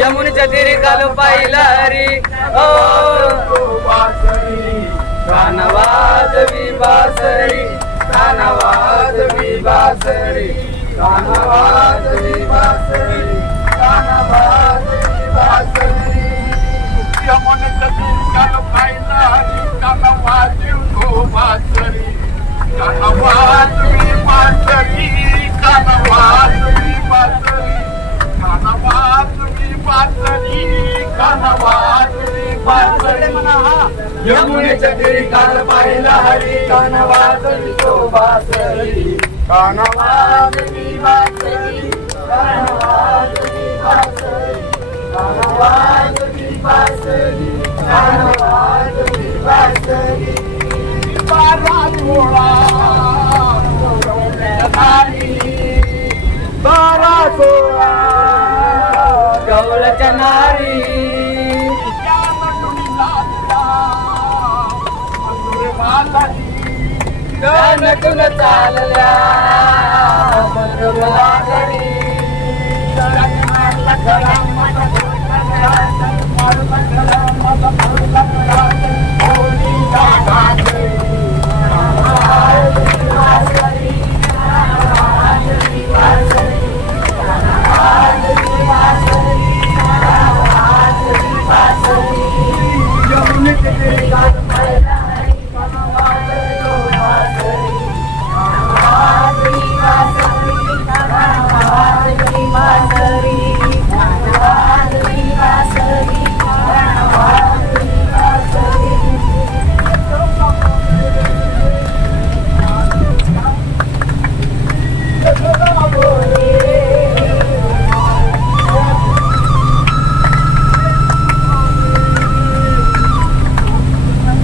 यमुनेच्या तीरी काल पाहिला रे ओ बासरी कानवाजवी बासरी कानवाजवी बासरी कानवाजवी बासरी कानवाजवी बासरी यमुनेच्या तीरी काल पाहिला रे कानवाजवी बासरी कानवाजवी बासरी कानवाजवी बासरी यमुनेच्या तीरी काल पाहिला हरी कानवाजवी तो बासरी कानवाजवी बासरी कानवाजवी बासरी कानवाजवी बासरी कानवाजवी बासरी बारा सोळा बारा सोळा गवळच्या नारी नटून चालल्या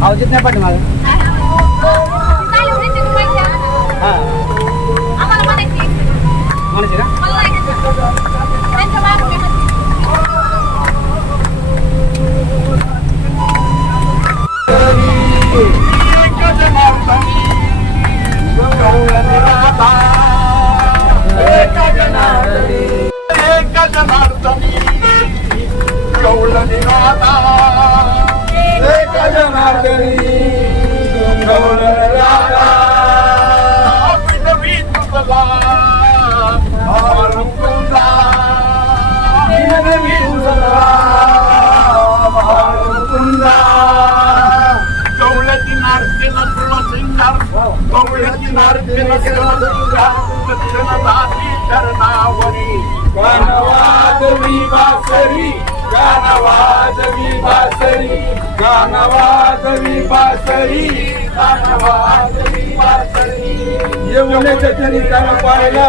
आवजित नाही पाठी मला म्हणायची ना धरणावरी कानवाजवी बासरी गाणं वाजवी बासरी, गाणं वाजवी बासरी, गाणं वाजवी बासरी. यमुनेच्या तरी गाणं पाहिला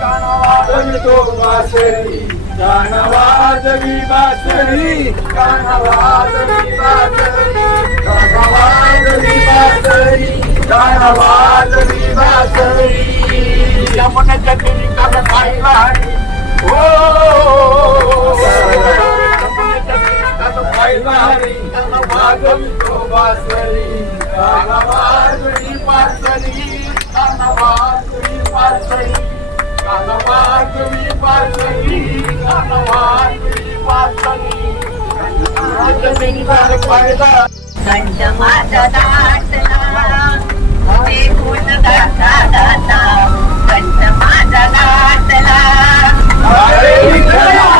गाणं वाजवी तो बासरी, गाणं वाजवी बासरी, गाणं वाजवी बासरी, गाणं वाजवी बासरी, गाणं वाजवी बासरी. यमुनेच्या तरी गाणं पाहिला हो वाजवी तो बासरी, गाणं वाजवी बासरी, गाणं वाजवी बासरी, गाणं वाजवी बासरी, गाणं वाजवी बासरी. कंठ माझा दाटला ते गुण गाता गाता, कंठ माझा दाटला हरे विठ्ठला,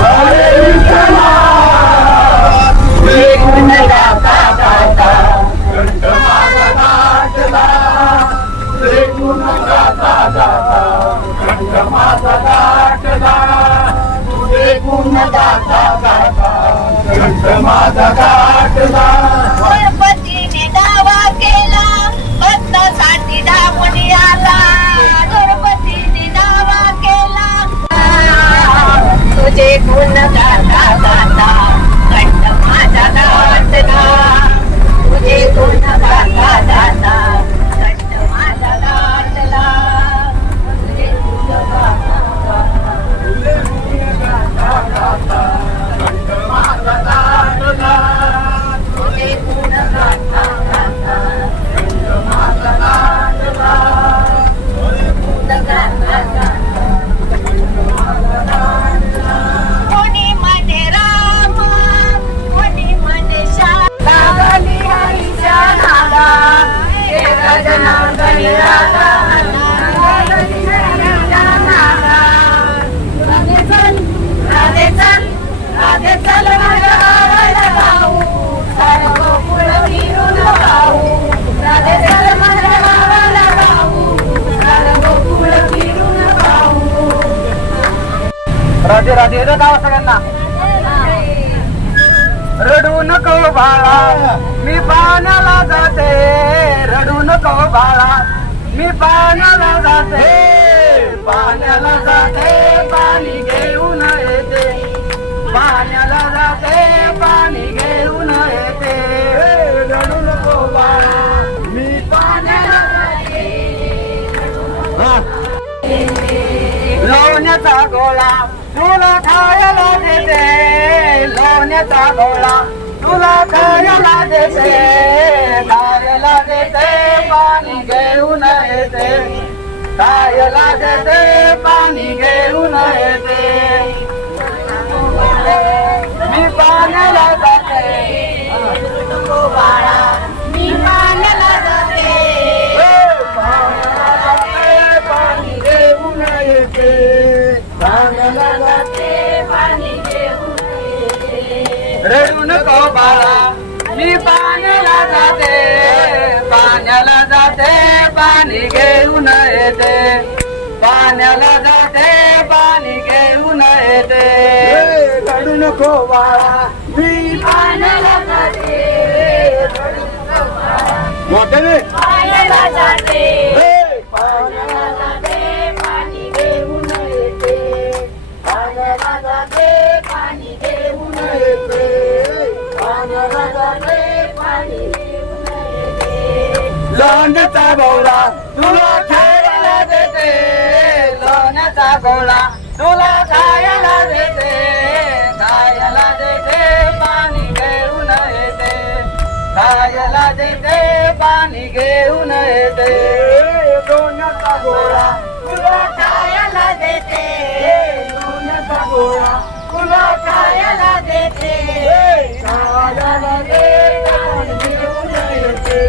हरे विठ्ठला, ते गुण गाता गाता, कंठ माझा दाटला, ते गुण गाता गाता, कंठ माझा दाटला, ते गुण गाता गाता, कंठ माझा दाटला. गणपतीने दावा केला भक्तासाठी दामुनी आला, गणपतीने दावा केला तुझे गुण गाता गाता, कंठ माझा दाटला, तुझे गुण गाता गाता, कंठ माझा दाटला, तुझे गुण गाता गाता, कंठ माझा दाटला, तुझे गुण गाता गाता, कंठ माझा दाटला, गुण गाता गाता. कोणी म्हणे राम, कोणी म्हणे श्याम, लागली हरीच्या नादा, हे गजनांदनी राधा, लागली हरीच्या नादा. राधे चल, राधे चल, राधे चल माझ्या गावाला जाऊ, सारं गोकुळ फिरून पाहू, राधे चल माझ्या गावाला जाऊ, सारं गोकुळ फिरून पाहू. राधे राधे रे गाव सगळ्यांना. रडू नको बाळा मी पाण्याला जाते, रडू नको बाळा मी पाण्याला जाते, पाण्याला जाते पाणी घेऊन येते, पाण्याला जाते पाणी घेऊन येते. रडू नको बाळा मी पाण्याला जाते. लोण्याचा गोळा तुला खायला देते, लोण्याचा गोळा तुला खायला देते, खायला देते पाणी घेऊन येते, खायला देते पाणी घेऊन येते. मी पाण्याला जाते, बाळा मी पाण्याला जाते, पाण्याला जाते पाणी घेऊन येते, पाण्याला जाते पाणी घेऊन येते. रडू नको बाळा मी पाण्याला जाते, पाण्याला जाते पाणी घेऊन येते, पाण्याला जाते पाणी घेऊन येते. रडू नको बाळा मी पाण्याला जाते, मोठ्याने पाण्याला जाते, पाण्याला जाते पाणी घेऊन येते, पाण्याला जाते पाणी घेऊन येते, पाण्याला जाते पाणी घेऊन येते. लोण्याचा गोळा तुला खायला देते, लोण्याचा गोळा तुला खायला देते, खायला देते पाणी घेऊन येते, खायला देते पाणी घेऊन येते. लोण्याचा गोळा तुला खायला देते, लोण्याचा गोळा तुला खायला देते, खायला देते पाणी घेऊन येते.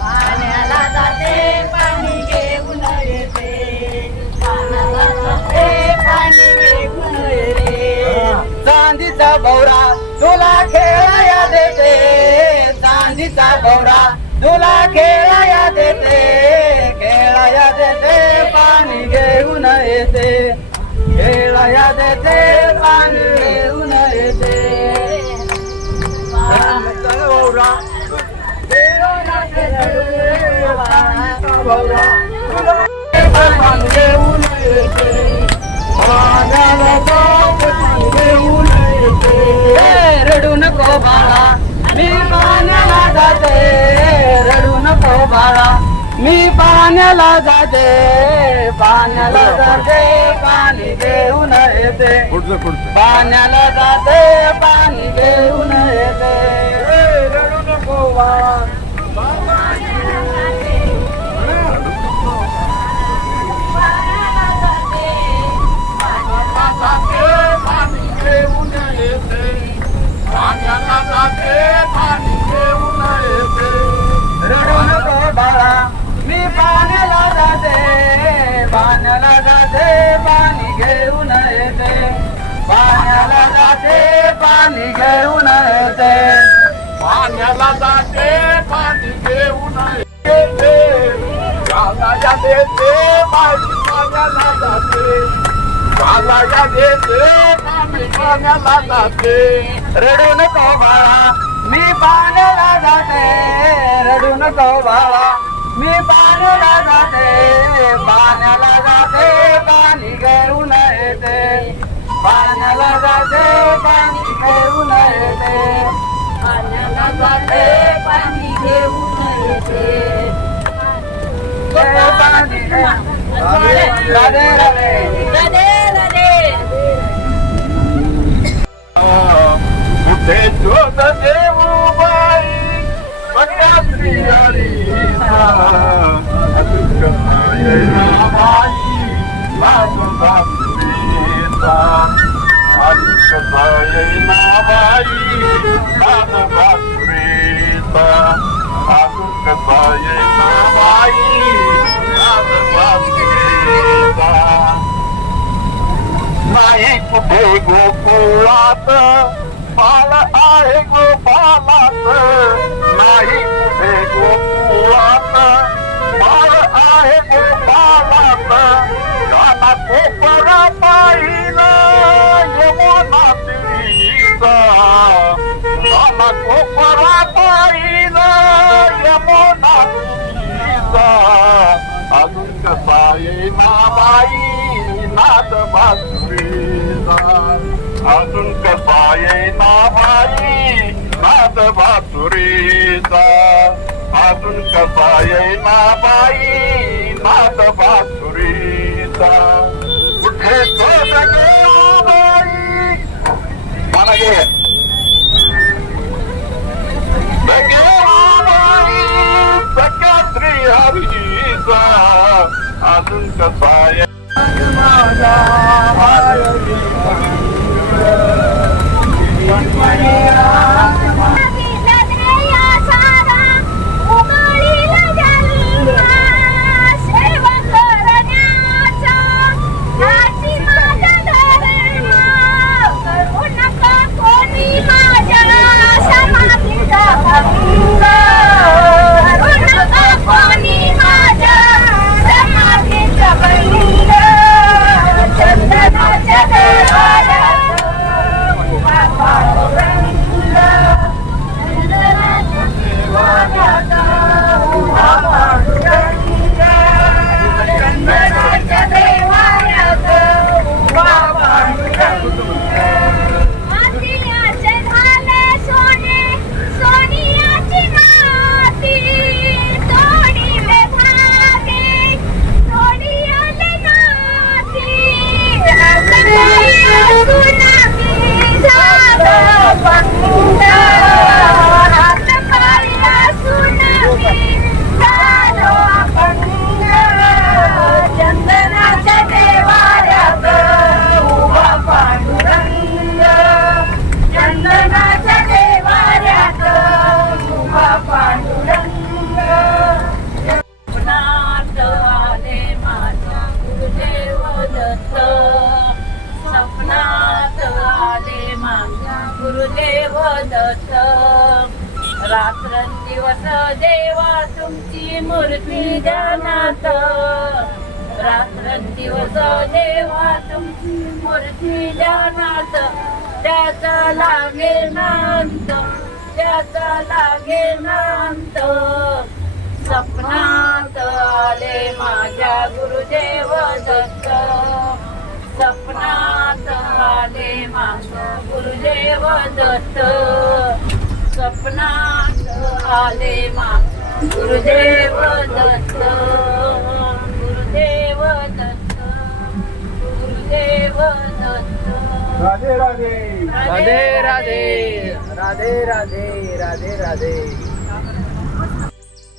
पाण्याला जाते पाणी घेऊन येते, पाण्याला जाते पाणी घेऊन येते. चांदीचा भवरा तुला खेळाया देते, चांदीचा भवरा तुला खेळाया देते, खेळाया देते पाणी घेऊन येते, खेळया देते पाणी घेऊन येते गौरा पाणी घेऊन येते पाण्याला जाते पाणी घेऊन येते रडू नको बाळा मी पाण्याला जाते रडू नको बाळा मी पाण्याला जाते पाणी घेऊन येते पाण्याला जाते पाणी घेऊन येते रडू नको बाळा पाणी घेऊन येते पाण्याला जाते पाणी घेऊन येते रडू नको बाळा मी पाण्याला जाते पाण्याला जाते पाणी घेऊन येते पाण्याला जाते पाणी घेऊन येते पाण्याला जाते पाणी घेऊन येते गावाला देते पाणी पाण्याला जाते गावाला देते पाणी पाण्याला जाते रडू नको बाळा मी पाण्याला जाते रडू नको बाळा मी पाण्याला जाते पाणी घेऊन येते पाण्याला जाते पाणी घेऊन येते पाण्याला जाते पाणी घेऊन येते पाणी राधे राधे राधे राधे कुठे शोध देऊ बाई बघा श्रीहरीचा बाई माझं बापरीचा आयुष्यचा येईना बाई माझं बापरीचा आयुष्यचा येईना बाई माझं बापरीचा नाही कुठे गोकुळात बाळ आहे गोपालात नाही कुठे गोकुळात बाळ आहे गोपालात गाना कोपरा पाहिला यमुना तिरीचा गाना कोपरा पाहिला यमुना तिरीचा अजून कसा येईना बाई नाद बासुरीचा अजून कसा येईना बाई नाद बासुरीचा अजून कसा येईना बाई नाद बासुरीचा कुठे शोध घेऊ बाई मला घे बाई सख्या श्रीहरीचा अजून कसा माझा गुरुदेव दत्त रात्रंदिवस देवा तुमची मूर्ती ध्यानात रात्रंदिवस देवा तुमची मूर्ती ध्यानात त्याचा लागे नांत त्याचा लागे नांत सपनात आले माझ्या गुरुदेव दत्त सपनात आले माझ्या गुरुदेव दत्त सपनात आले माझ्या गुरुदेव दत्त गुरुदेव दत्त गुरुदेव दत्त राधे राधे राधे राधे राधे राधे राधे राधे राधे